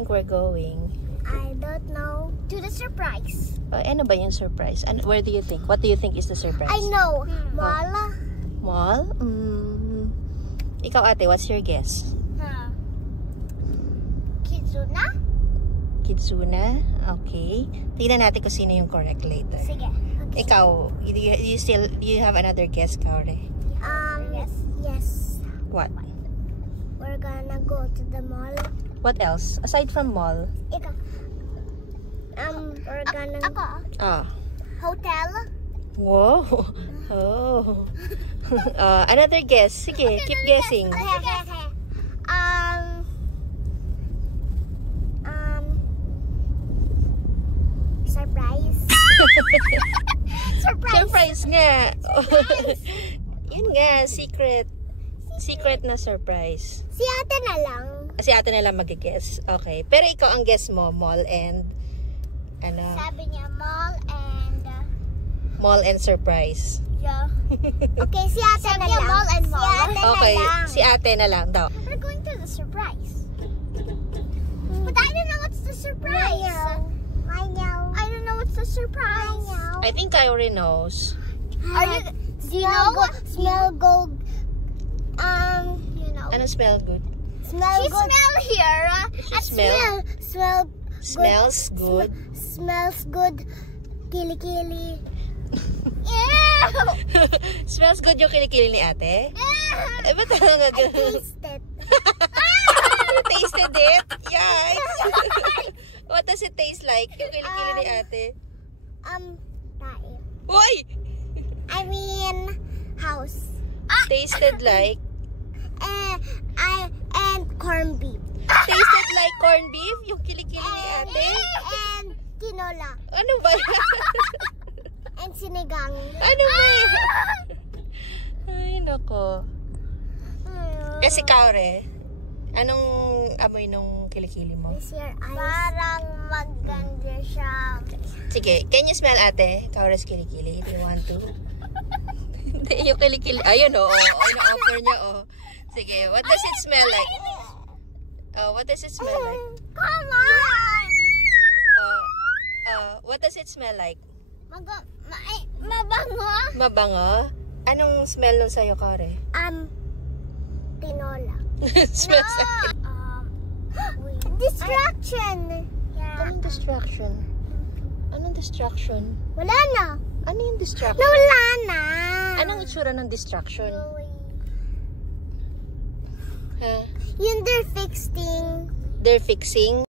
think we're going? I don't know. To the surprise. Ano ba yung surprise? And where do you think? What do you think is the surprise? I know. Mall. Mall? Ikaw ate, what's your guess? Kizuna? Kitsuna? Okay. Tingnan natin kung sino yung correct later. Sige. Okay. Ikaw, you have another guess, Kaore? Yes. What? We're gonna go to the mall. What else? Aside from mall? Ikaw. We're gonna hotel. Wow. Oh. Another guess. Sige, keep guessing. Okay. Surprise. Surprise nga. Yun nga, secret na surprise. Si ate na lang. Si ate na lang mag-guess. Okay. Pero ikaw ang guess mo, mall and ano? Sabi niya mall and surprise. Yeah. Okay, si ate na lang. Mall and mall. Okay, si ate na lang daw. We're going to the surprise. But I don't know what's the surprise. I know. I don't know what's the surprise. I think I already knows. Do you know what? Smell good. You know. Ano smell good? Smell good. Smell here. Smells good. Smells good. Kili-kili. Smells good yung kilikili ni ate? Eh, ba't talaga I tasted. You tasted it? Yikes! What does it taste like? Yung kilikili ni ate? Tae. Uy! I mean, house. Tasted like? And corned beef. Tasted like corned beef? Yung kilikili ni ate? And tinola. Ano ba yan? And sinigang. Ano ba yan? Ay, nako. Si Kaore, anong amoy nung kilikili mo? Parang maganda siya. Sige, can you smell ate? Kaore's kilikili, if you want to. Hindi, yung kilikili. Ayun, ino-offer niya, Sige, what does it smell like? What does it smell like? Come on! What does it smell like? Mabango. Mabango? Anong smell nun sa'yo, Kaore? Tinola. Smells like Distraction. Anong distraction? Anong distraction? Wala na. Ano yung distraction? Wala na. Anong itsura ng distraction? Huh? Yun they're fixing. They're fixing?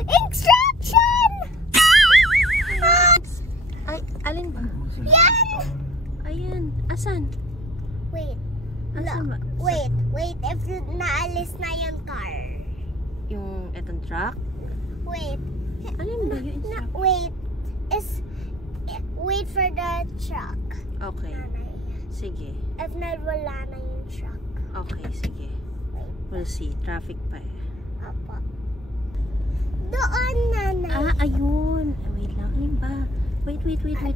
Instruction! Alin ba? Yan! Ayan. Asan? Wait. Asan ba? Wait. If naalis na yung car. Yung etong truck? Wait. Alin ba yung truck? Wait for the truck. Okay. Sige. If wala na yung truck. Okay, sige. We'll see. Traffic pa eh. Opo. Doon, nanay. Ayun. Wait lang. Alin ba? Wait.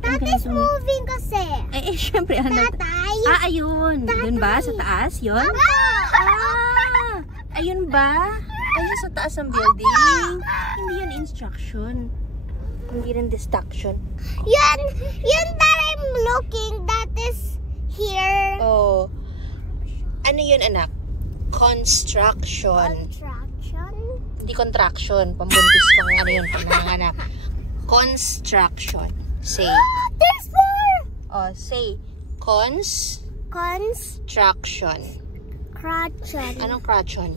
Tatay's moving kasi. Syempre. Tatay. Ayun. Doon ba? Sa taas? Yun? Ayun ba? Ayun sa taas ng building. Hindi yan instruction. Hindi rin distraction. Yun that I'm looking, that is here. Oh. Ano yun, anak? Construction. Construction? Hindi contraction. Pambuntis pang ano yun, pang nanganak. Construction. Say. There's more! Say. Construction. Crotchon. Anong crotchon?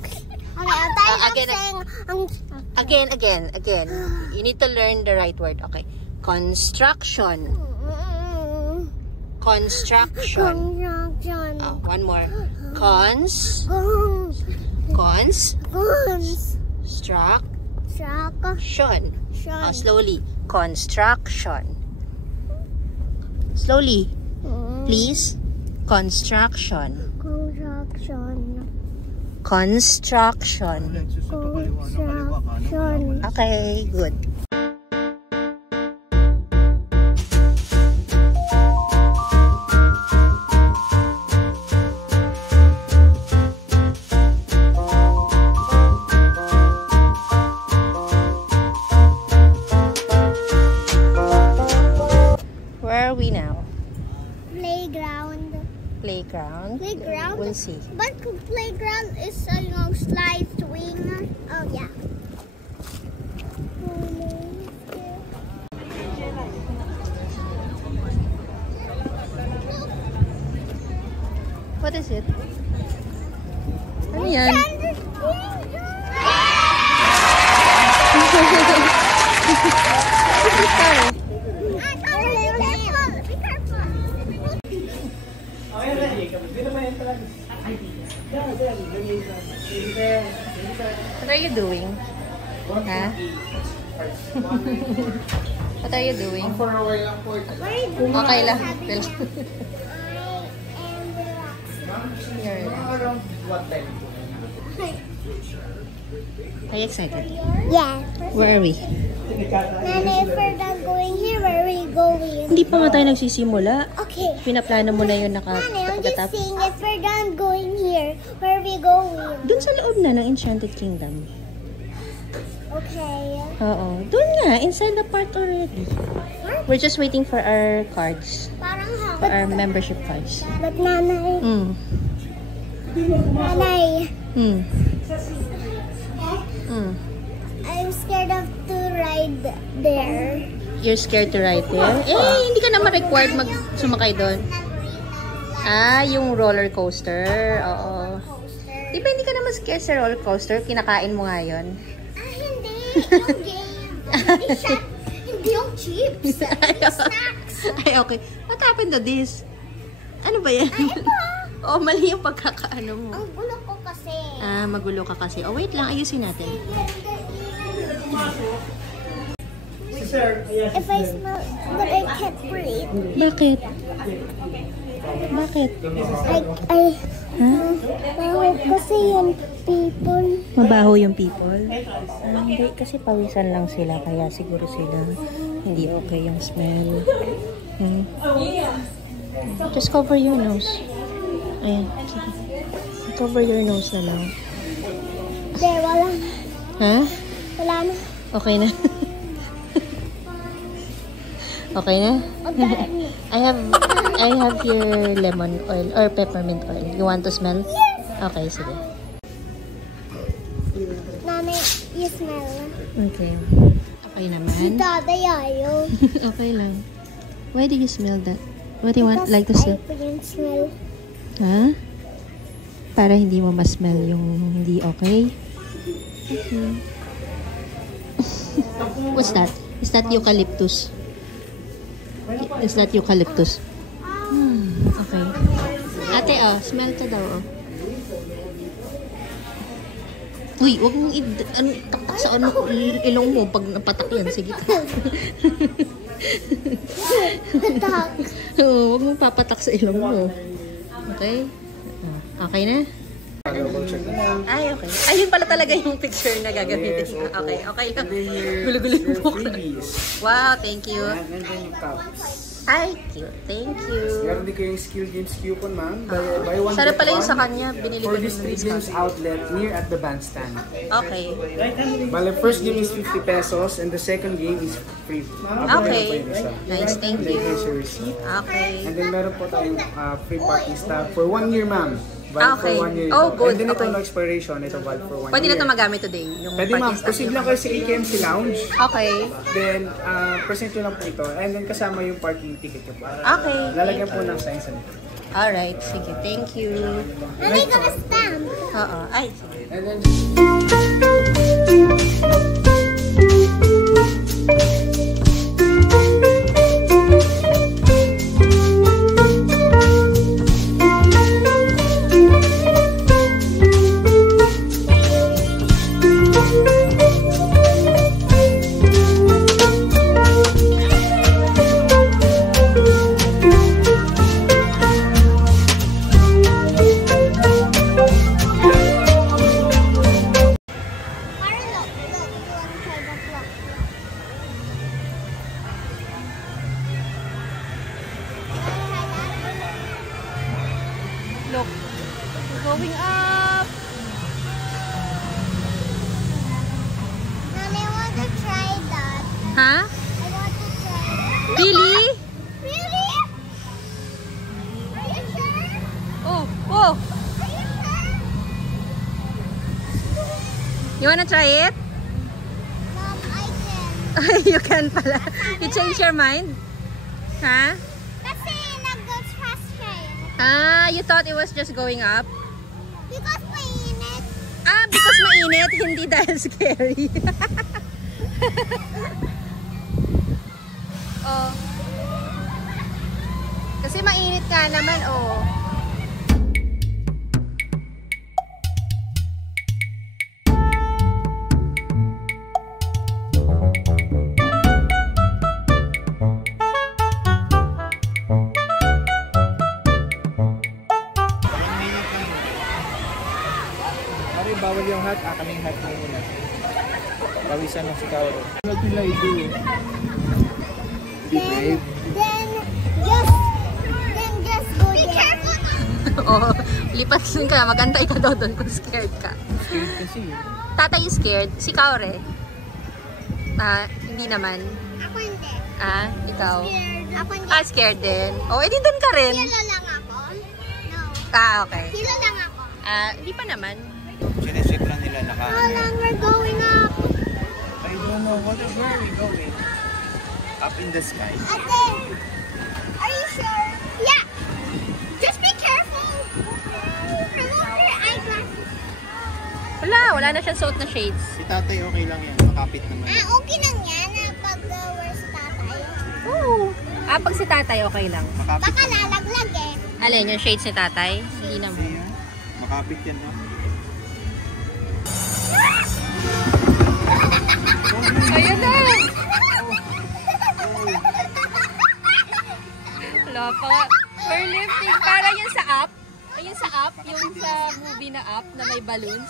Okay, Again. You need to learn the right word. Okay. Construction. One more. Construction. Slowly. Construction. Slowly. Please. Construction. Okay, good. But playground is slide swing. Oh yeah. What is it? Ano yan? What are you doing? Huh? What are you doing? Okay lang. Are you excited? Yeah. Where are we? Nana, if we're not going here, where are we going? Hindi pa nga tayo nagsisimula. Okay. Pinaplano mo na yun Nana, I'm just nakapagkatapos. saying if we're not going here, where are we going? Doon sa loob na ng Enchanted Kingdom. Okay. Oo. Doon nga, inside the park already. Huh? We're just waiting for our cards. Parang For our membership cards. But Nanay, Nanay, I'm scared of to ride there. You're scared to ride there? Eh, hindi ka naman required sumakay doon. Ah, yung roller coaster. Oo. Di ba hindi ka naman scared sa roller coaster? Kinakain mo nga yun. Hindi. Yung game. Hindi yung chips. Snacks. Ay, okay. What happened to this? Ano ba yan? Oh, mali yung pagkakaano mo. Ang gulo ko kasi. Ah, magulo ka kasi. Oh, wait lang. Ayusin natin. If I smell, but I can't breathe. Bakit? Bakit? Kasi yung people. Mabaho yung people? Ah, hindi. Kasi pawisan lang sila. Kaya siguro sila hindi okay yung smell. Just cover your nose. Ayan. Sige. Cover your nose na lang. There, wala. Ha? Wala na. Okay na? Okay na? Okay. I have your lemon oil or peppermint oil. You want to smell? Yes. Okay, sige. Nanay, you smell. Okay. Okay Si naman. Daday ayaw. Okay lang. Why do you smell that? What do you want like to Because smell? I can smell. Ha? Para hindi mo ma-smell yung hindi okay? Okay. What's that? Is that eucalyptus? Is that eucalyptus? Okay. Ate, oh, smell to daw, oh. Uy, huwag mong taktak sa ilong mo pag napatak yan. Sige. Patak. Oo, huwag mong papatak sa ilong mo. Okay? Okay na? Ay, okay. Ayun pala talaga yung picture na gagamitin. Okay, okay lang. Gulo-gulo yung buhok. Wow, thank you. Ay, cute. Thank you. Meron din kayong skill games coupon, ma'am. Buy one, Sana get pala yung one sa kanya. Binili ko for yung this 3 games outlet near at the bandstand. Okay. Bale, first game is 50 pesos and the second game is free. Okay. Nice, thank you. Here's your receipt. Okay. And then meron po tayong free parking stop for 1 year, ma'am. Valid Okay. for 1 year. Oh, good. And then ito Okay. no expiration. Ito valid for 1 Pwede year. na ito magamit today. Yung Pwede, ma'am. parking stop Proceed niyo. lang kayo sa AKMC Lounge. Okay. Then, present nyo lang po ito. And then kasama yung parking ticket nyo po. Okay. Lalagyan po ng sign sa nito. Alright. Sige. Thank you. Nanay, gonna stamp. Oo. Ay, sige. And then, Look. We're going up. Nanay, I want to try that. Ha? I want to try that. Really? Really? Are you sure? Oh. Oh. Are you sure? You wanna try it? I can. You can pala. You change your mind? Huh? Kasi nag-goes fast siya eh. Ah, you thought it was just going up? Because mainit. Ah, because mainit, hindi dahil scary. Oh. Kasi mainit ka naman, oh. Pare, bawal yung hat. Kami yung hat mo muna. Pawisan ng sikaw. Ano nila ito? Be brave. Then just go there. Be careful. Oh, lipat ka. Magantay ka daw doon kung scared ka. Scared kasi. Tatay is scared. Si Kaore? Ah, hindi naman. Ako hindi. Ah, ikaw? Scared. Ako hindi. Ah, scared din. Oh, edi doon ka rin. Hilo lang ako. No. Ah, okay. Hilo lang ako. Ah, hindi pa naman. Sinecheck lang nila How long we're going up? I don't know. Where are we going? Up in the sky. Ate, are you sure? Yeah. Just be careful. Remove your eyeglasses. Wala na siyang suot na shades. Si tatay okay lang yan. Makapit naman. Okay lang yan pag we're sa tatay. Oo. Ah, pag si tatay, okay lang. Makapit Baka naman. lalaglag eh. Alin, yung shades ni tatay? Hindi naman. Ayan. Makapit yan, no? Ayun na! Wala pa. We're lifting. Parang yun sa up. Ayun sa up. Yung sa movie na up na may balloons.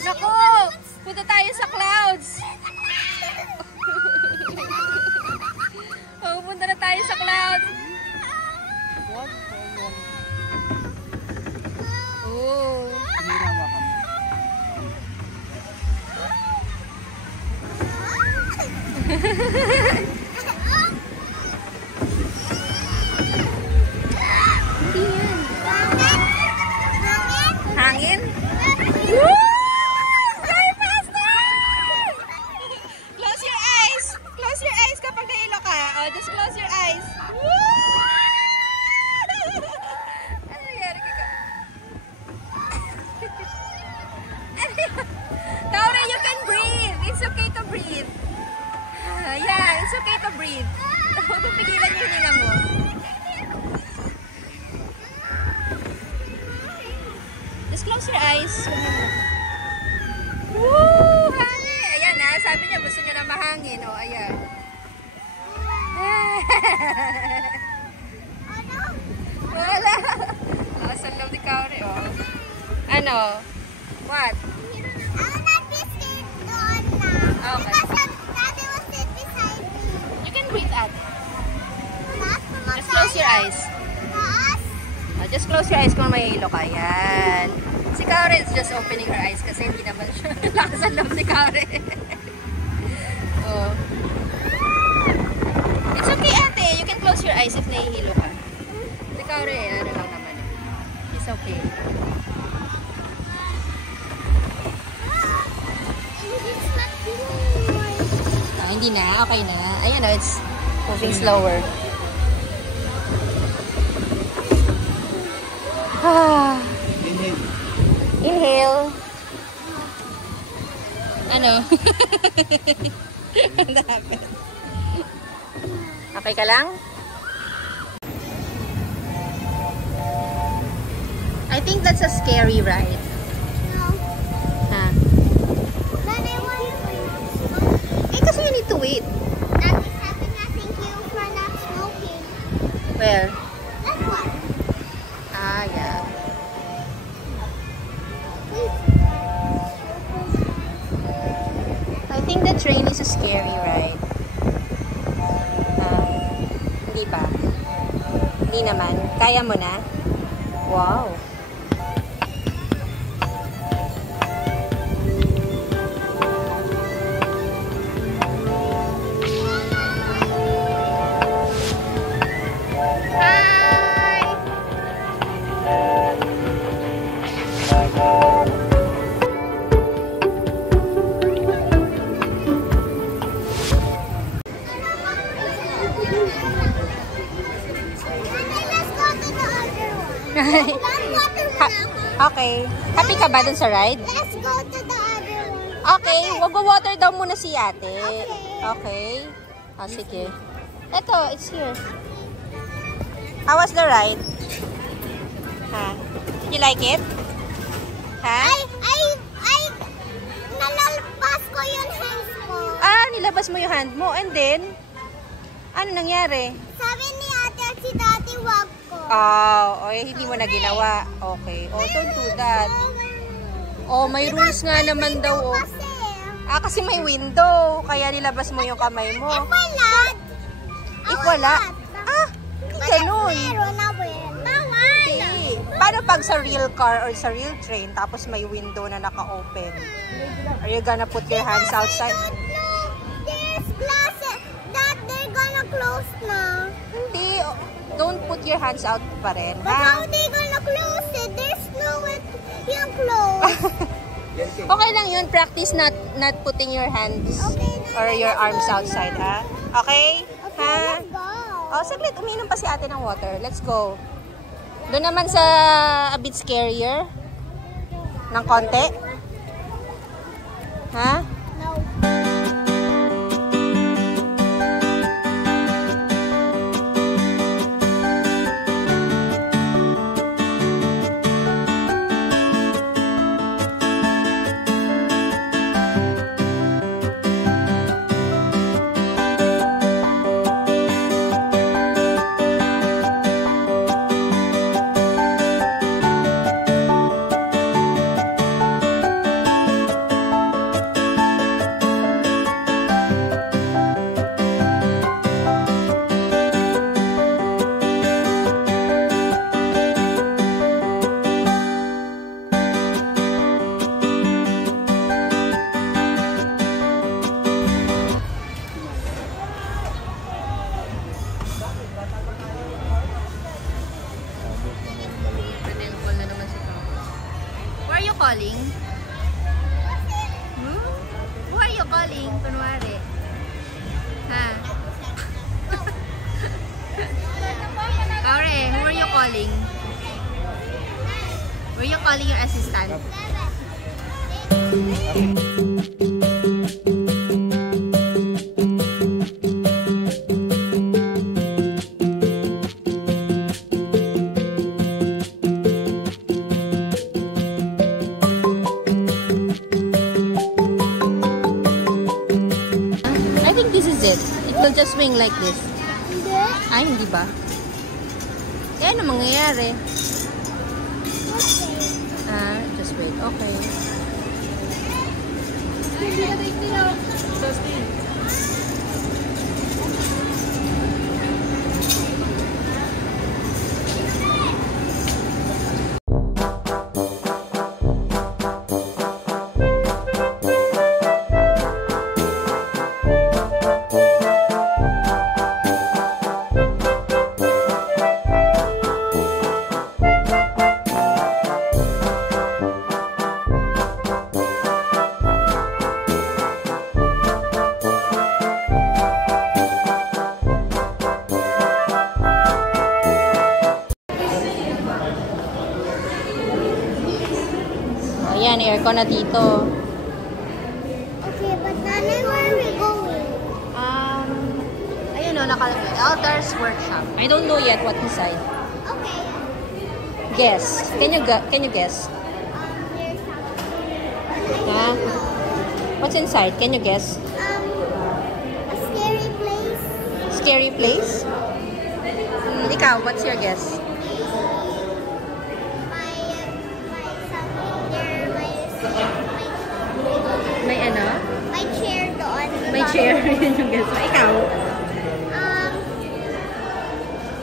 Naku! Punta tayo sa clouds! Oh, punta na tayo sa clouds! What? Oh! Hirawa kami. Hindi yan. Hangin? Fly faster! Close your eyes! Close your eyes kapag nahilo ka. Oh, just close your eyes. Ano nangyari ka? Kaure, you can breathe. It's okay to breathe. Yeah, it's okay to breathe. Huwag kong pigilan yung hininga mo. Just close your eyes. Woo! Hangin! Ayan na, sabi niya gusto niya na mahangin. O, ayan. Wala. Lakas ang love ni Kauri, o. Ano? What? I'll not be scared doon na. Okay. Because Daddy will sit beside me. You can breathe out. Taas naman Just close your tayo. eyes. Taas. Just close your eyes kung mahihilo ka. Yan. Si Kauri is just opening her eyes kasi hindi naman siya. Lakas ang love ni Kauri. Oh. It's okay, ate. You can close your eyes if nahihilo ka. Si Kauri, ano lang naman. It's okay. It's not good. Ah, hindi na. Okay na. Ayan o, it's moving slower. Ah. Inhale. Inhale. Ano? Dapat. Okay ka lang? I think that's a scary ride. No. Huh? Then I want to smoke. Eh, kasi you need to wait. Daddy said thank you for not smoking. Where? That one. Ah, yeah. I think the train is a scary ride. Hindi pa. Hindi naman. Kaya mo na? Wow. Hi! Ready ka ba dun sa ride? Let's go to the other one. Okay, wag-water daw muna si ate. Okay. Ah, sige. Ito, it's here. How was the ride? Ha? Did you like it? Ha? Nalalpas ko yung hands ko. Ah, nilabas mo yung hand mo. And then, ano nangyari? Sabi ni ate at si daddy, wag ko. Oh, hindi mo na ginawa. Okay. Oh, don't do that. Oh, may rules nga naman daw. Oh. Kasi, Kasi may window. Kaya nilabas mo yung kamay mo. wala. If wala? Hindi ganun. Meron na bawal. Hindi. Paano pag sa real car or sa real train, tapos may window na naka-open? Are you gonna put your hands outside? There's glasses that they're gonna close na. Hindi. Don't put your hands out pa rin, But how ha? they gonna close it? There's no way yung close. Okay lang yun. Practice not putting your hands or your arms outside, ha? Okay? Ha? Let's go. Oh, saglit. Uminom pa si ate ng water. Let's go. Doon naman sa a bit scarier. Ng konti. Ha? No. Where are you calling? Who are you calling? Kunwari. Ha? Kaure, who are you calling? Were you calling your assistant? I think this is it. It will just swing like this. Hindi. Ay, hindi ba? Yan ang mangyayari. Just wait. Okay. Ayan, aircon na dito. Okay, but Nanay, where are we going? Ayun o, nakalagay. Elders Workshop. I don't know yet what inside. Okay. Guess. Can you guess? There's something. Ha? What's inside? Can you guess? A scary place. Scary place? Ikaw, what's your guess? May ano? My chair doon. May chair. Yun yung guess mo. Ikaw?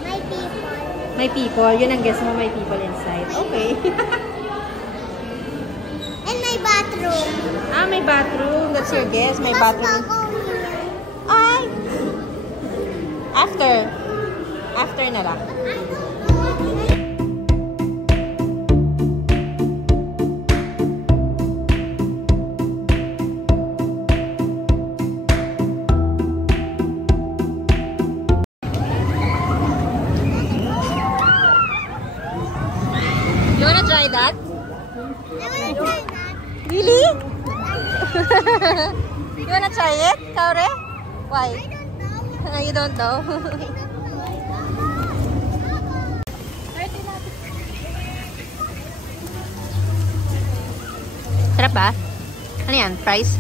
My people. May people. Yun ang guess mo. May people inside. Okay. And my bathroom. May bathroom. That's your guess. May bathroom. Ay! After. After na lang. You wanna try that? Really? You wanna try it, Kaure? Why? You don't know? Sarap ba? Ano yan? Fries?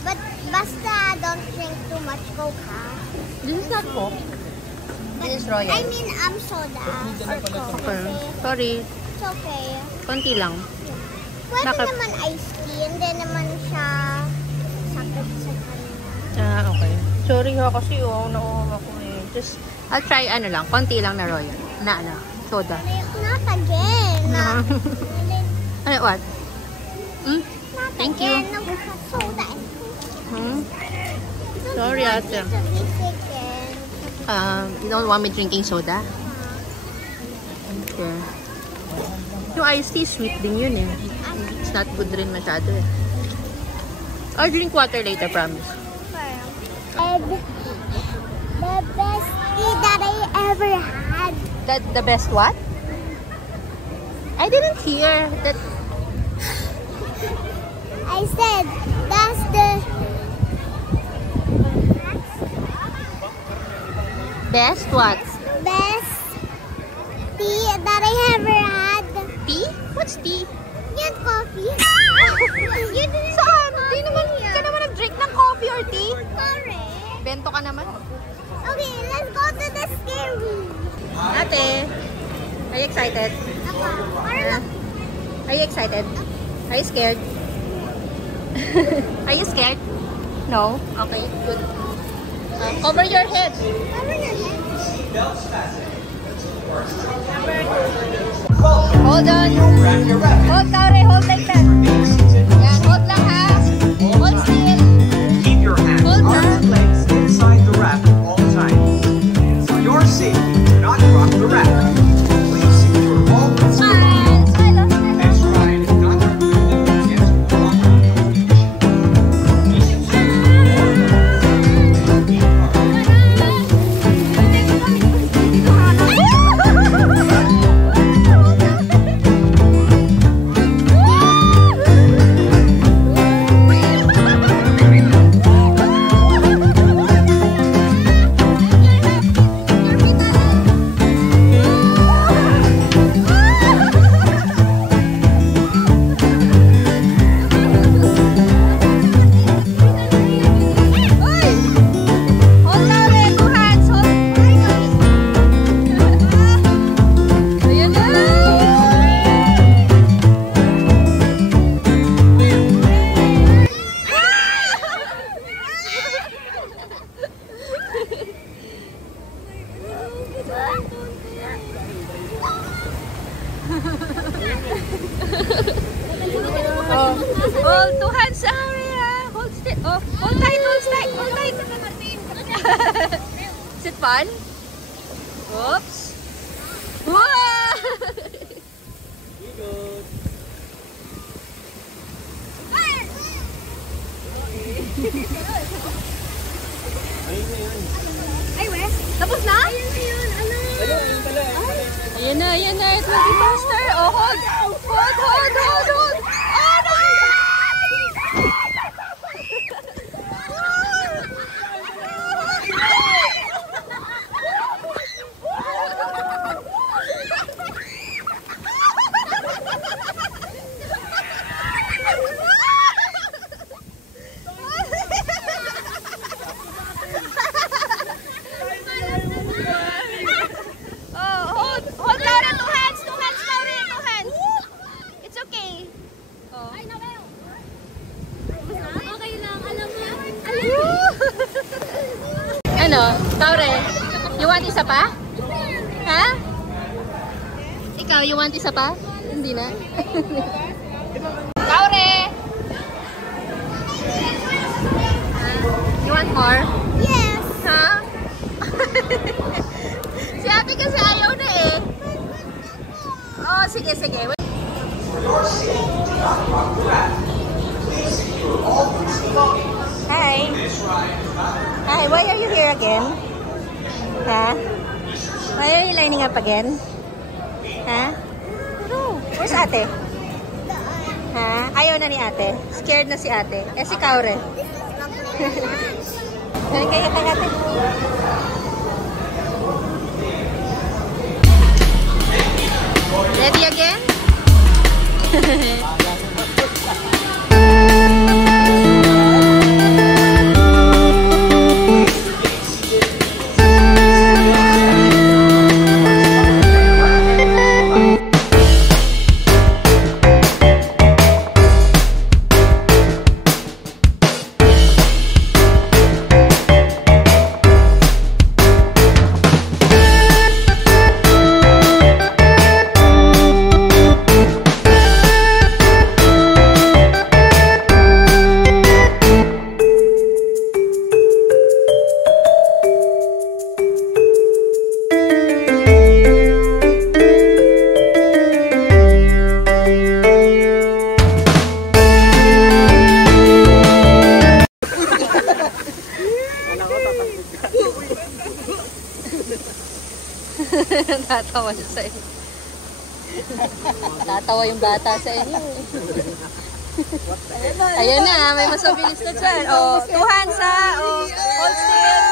But basta don't drink too much Coke, ha? This is not Coke. This is Royal. I mean, soda or Coke. Okay. Sorry. It's okay. Konti lang. Pwede Bakit? naman iced tea, hindi naman siya sakit sa kanya. Okay. Sorry ha kasi nauuha ko eh. Just, I'll try ano lang. Konti lang na Royal. Na soda. Not again. Ano, what? Hmm? Not Thank you. again. No soda. Hmm? Sorry ate. You don't want me drinking soda? Okay. Yung iced tea, sweet din yun eh. It's not good rin masyado eh. I'll drink water later, promise. The best tea that I ever had. The best what? I didn't hear that. I said that's the Best what? best tea that I ever had. Tea? What's tea? Yan, coffee. You didn't Saan? Di naman, ka naman nag-drink ng coffee or tea? Correct. Bento ka naman. Okay, let's go to the scare room. Ate, are you excited? Are you excited? Are you scared? Are you scared? No? Okay, good. Cover your head. Cover your head. Hold on. Hold, Kaure. Hold like that. Yan, hold lang ha. Hold still. Keep your hands, arms, and legs inside the wrap at all times. For your safety, do not rock the wrap. Please secure all the Smile. Smile. and try not to move them against the wall. Hold, Kaure. 2 hands. Hold. Ayan na. Oh. Hold 2 hands, Aria. Hold still. Oh, hold tight, hold tight, hold tight. Is it fun? Oops. Whoa! Ay, Wes. Tapos na? Ayan na, ayan na. It will be faster. Oh, hold. Hold, hold, hold, hold. Oh, no! Oh, hold, hold, Laura. 2 hands, 2 hands, Laura. 2 hands. It's okay. Oh. Okay lang, alam mo. Ano, Kaure? You want isa pa? Ha? Ikaw, you want isa pa? Hindi na. Kaure! You want more? Yes. Ha? Si ate kasi ayaw na eh. Oh, sige, sige. Hi. Hi, why are you here again? Huh? Why are you lining up again? Ha? No. Where's ate? Ha? Ayaw na ni ate. Scared na si ate. Eh si Kaure. Kaya ate. Ready again? Tatawa siya sa inyo. Tatawa yung bata sa inyo. Ayan na, may mas mabilis na dyan. Oh, 2 hands ha. Oh, hold still.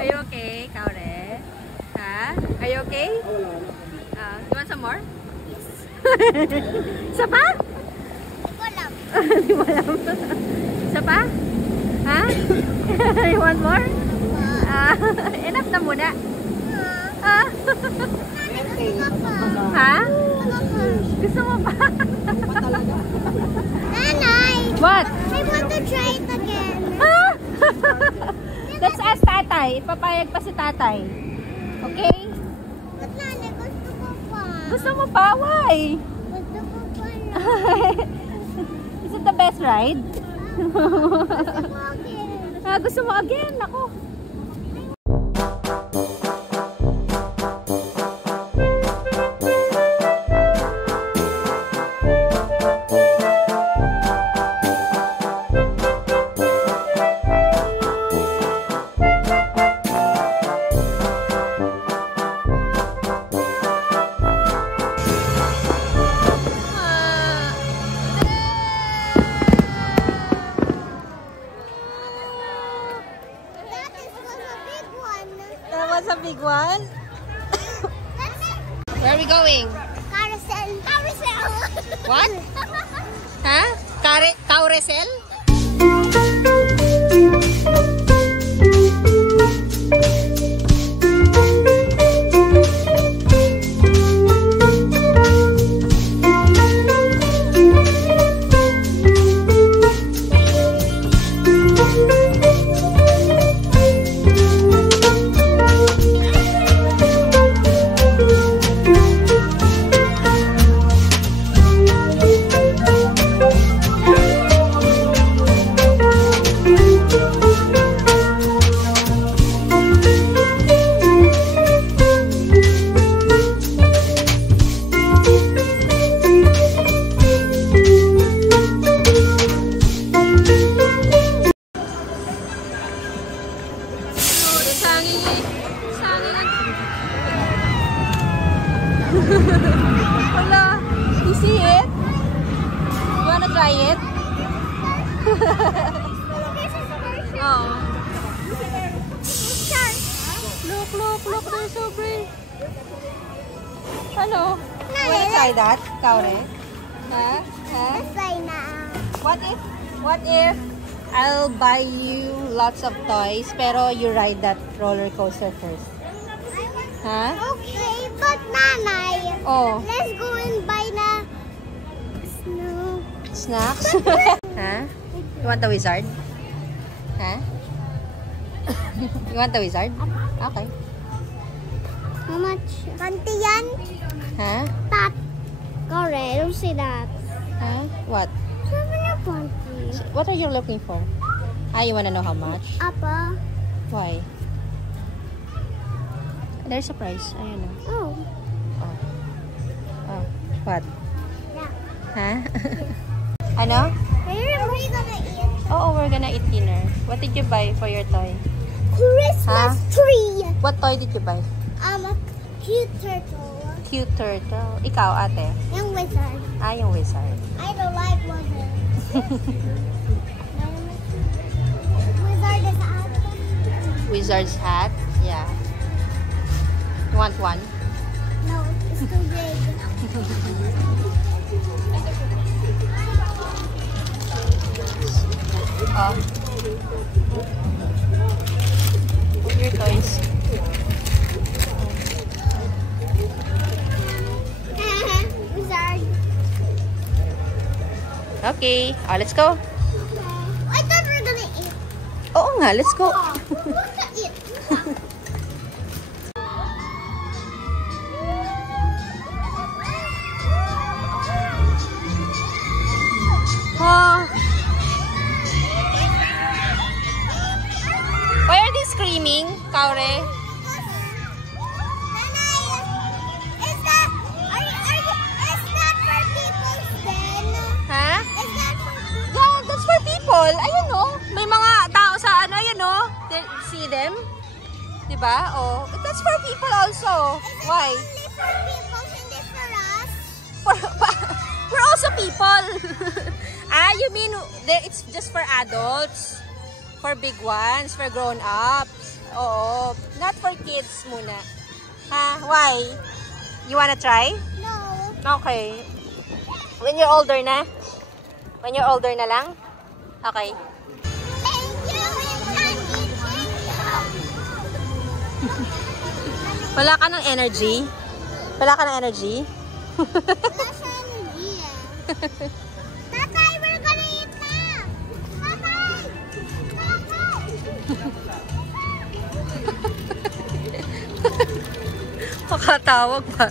Are you okay, Kaure? Ha? Are you okay? You want some more? Isa pa? Di mo alam. Isa pa? Ha? You want more? Enough na muna. Ha? Gusto mo pa? Nanay! What? I want to try it again. Let's ask tatay. Ipapayag pa si tatay. Okay? But nanay, gusto ko pa. Gusto mo pa? Why? Gusto ko pa na. Is it the best ride? Gusto ko again. Gusto mo again? Ako. That was a big one. Where are we going? Carousel. Carousel. What? Huh? Carousel? Hello, you see it? You wanna try it? Oh. Look, they're so brave. Hello. Wanna try that, Kaure? Huh? Let's try now. What if I'll buy you lots of toys, pero you ride that roller coaster first? Huh? Okay, but nanay. Oh. Let's go and buy na snow. Snacks? Huh? You want the wizard? Huh? You want the wizard? Okay. How much? Kanti yan? Huh? That. Kore, I don't see that. Huh? What? 7.20. What are you looking for? Ah, you wanna know how much? Apa? Why? There's a price. Ayun o. Oh. Oh. Oh. What? Yeah. Huh? Ano? Where are you gonna eat? Oo, we're gonna eat dinner. What did you buy for your toy? Christmas tree. What toy did you buy? A cute turtle. Cute turtle. Ikaw, ate? Yung wizard. Ah, yung wizard. I don't like wizard. Wizard is out. Wizard's hat? Yeah. You want one? No, it's too big. Oh. Your toys. Wizard. Okay. Oh, let's go. I thought we were gonna eat. Oo nga, let's go. We're gonna eat. Oh. Why are they screaming, Kaure? Is that for people's den? Ha? Is that for people? Yeah, that's for people. Ayun no. May mga tao sa ano, ayun no. See them? Diba? Oh, but that's for people also. Why? Only for people, hindi for us. We're also people. Ah, you mean it's just for adults? For big ones, for grown-ups. Oo. Not for kids muna. Ha? Why? You wanna try? No. Okay. When you're older na? When you're older na lang? Okay. Thank you. Wala ka ng energy? Wala ka ng energy? Wala siya energy eh. Tatay, we're gonna eat now. Tatay! Tatay! Makatawag pa.